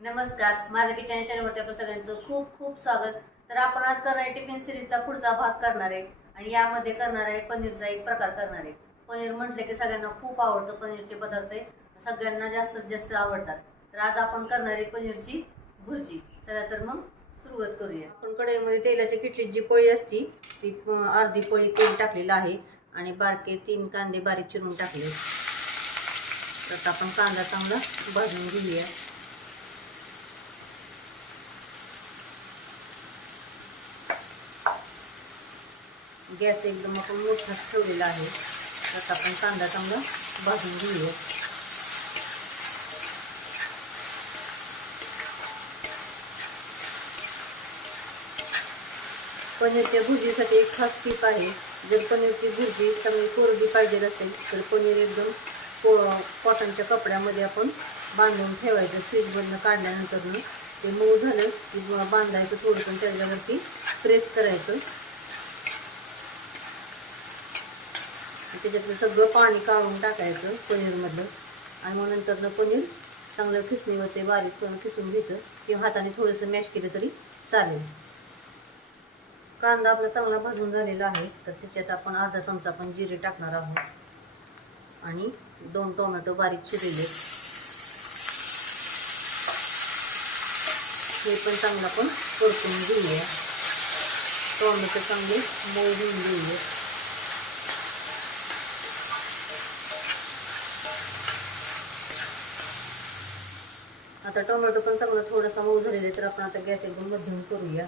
नमस्कार माझं किचन चॅनलवरती आपलं सगळ्यांचं खूप खूप स्वागत. तर आपण आज करणार आहे टिफिन सिरीजचा पुढचा भाग करणार आहे. आणि यामध्ये करणार आहे पनीरचा एक प्रकार करणार आहे. पनीर म्हटलं की सगळ्यांना खूप आवडतं पनीरचे पदार्थ आहे. सगळ्यांना जास्तीत जास्त आवडतात. तर आज आपण करणार आहे पनीरची भुर्जी. चला तर मग सुरुवात करूया. आपण कढईमध्ये तेलाच्या किटलीत जी पळी असती ती अर्धी पळी तेल टाकलेलं आहे. आणि बारके तीन कांदे बारीक चिरून टाकले. तर आपण कांदा चांगला भाजून घेऊया. गॅस एकदम आपण मोठाच ठेवलेला आहे. आता आपण कांदा चांगला भाजून घेऊया. पनीरच्या भुर्जीसाठी एक खास टीप आहे. जर पनीरची भुर्जी चांगली कोरडी पाहिजे असेल तर पनीर एकदम को कॉटनच्या कपड्यामध्ये आपण बांधून ठेवायचं. फ्रीजमधनं काढल्यानंतर ते मऊ झालं की मग बांधायचं थोडंसं त्याच्यावरती प्रेस करायचं. त्याच्यातलं सगळं पाणी काढून टाकायचं पनीरमधलं. आणि मग नंतरनं पनीर चांगलं खिसणीवर ते बारीक करून खिसून घ्यायचं. किंवा हाताने थोडंसं मॅश केलं तरी चालेल. कांदा आपला चांगला भाजून झालेला आहे. तर त्याच्यात आपण अर्धा चमचा आपण जिरे टाकणार आहोत. आणि दोन टोमॅटो बारीक चिरले हे पण चांगलं आपण परतून घेऊया. टोमॅटो चांगले मऊ घेऊन घेऊया आता टोमॅटो पण चांगला थोडासा मऊ झालेला आहे तर आपण आता गॅस एकदम मध्यम करूया.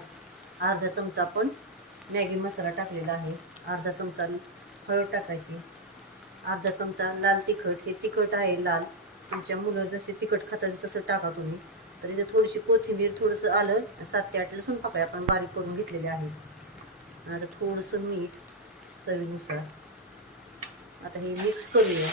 अर्धा चमचा आपण मॅगी मसाला टाकलेला आहे. अर्धा चमचा हळद टाकायची. अर्धा चमचा लाल तिखट. हे तिखट आहे लाल. तुमच्या मुलं जसे तिखट खातात तसं टाका तुम्ही. तर इथे थोडीशी कोथिंबीर थोडंसं आलं. सात ते आठ लसूण पाकळ्या आपण बारीक करून घेतलेले आहे आता थोडंसं मीठ चवीनुसार. आता हे मिक्स करूया.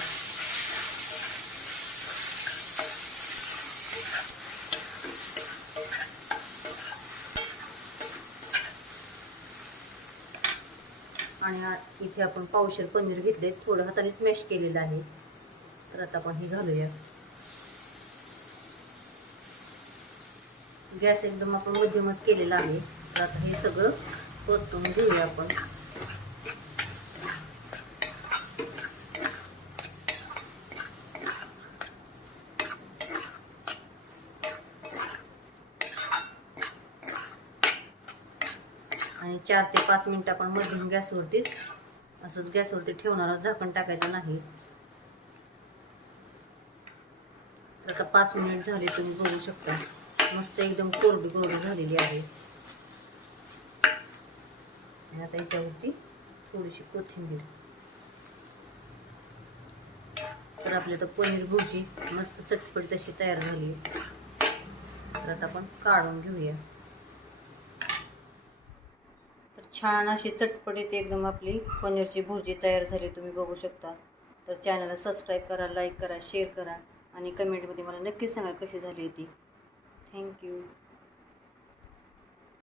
आणि इथे आपण पावशेर पनीर घेतले थोडं हाताने स्मॅश केलेलं आहे. तर आता आपण हे घालूया. गॅस एकदम आपण मध्यमच केलेला आहे. तर आता हे सगळं परतून घेऊया आपण. आणि चार ते पाच मिनटं आपण मध्यम गॅसवरतीच असंच गॅसवरती ठेवणार झाकण टाकायचं नाही. तर आता पाच मिनिट झाले तुम्ही बघू शकता. मस्त एकदम कोरडी कोरडी झालेली आहे. आणि आता याच्यावरती थोडीशी कोथिंबीर. तर आपल्या तर पनीर भुजी मस्त चटपट तशी तयार झाली. तर आता आपण काढून घेऊया. छान अशी चटपटीत एकदम आपली पनीरची भुर्जी तयार झाली तुम्ही बघू शकता. तर चॅनलला सबस्क्राईब करा लाईक करा शेअर करा आणि कमेंटमध्ये मला नक्की सांगा कशी झाली ती. थँक्यू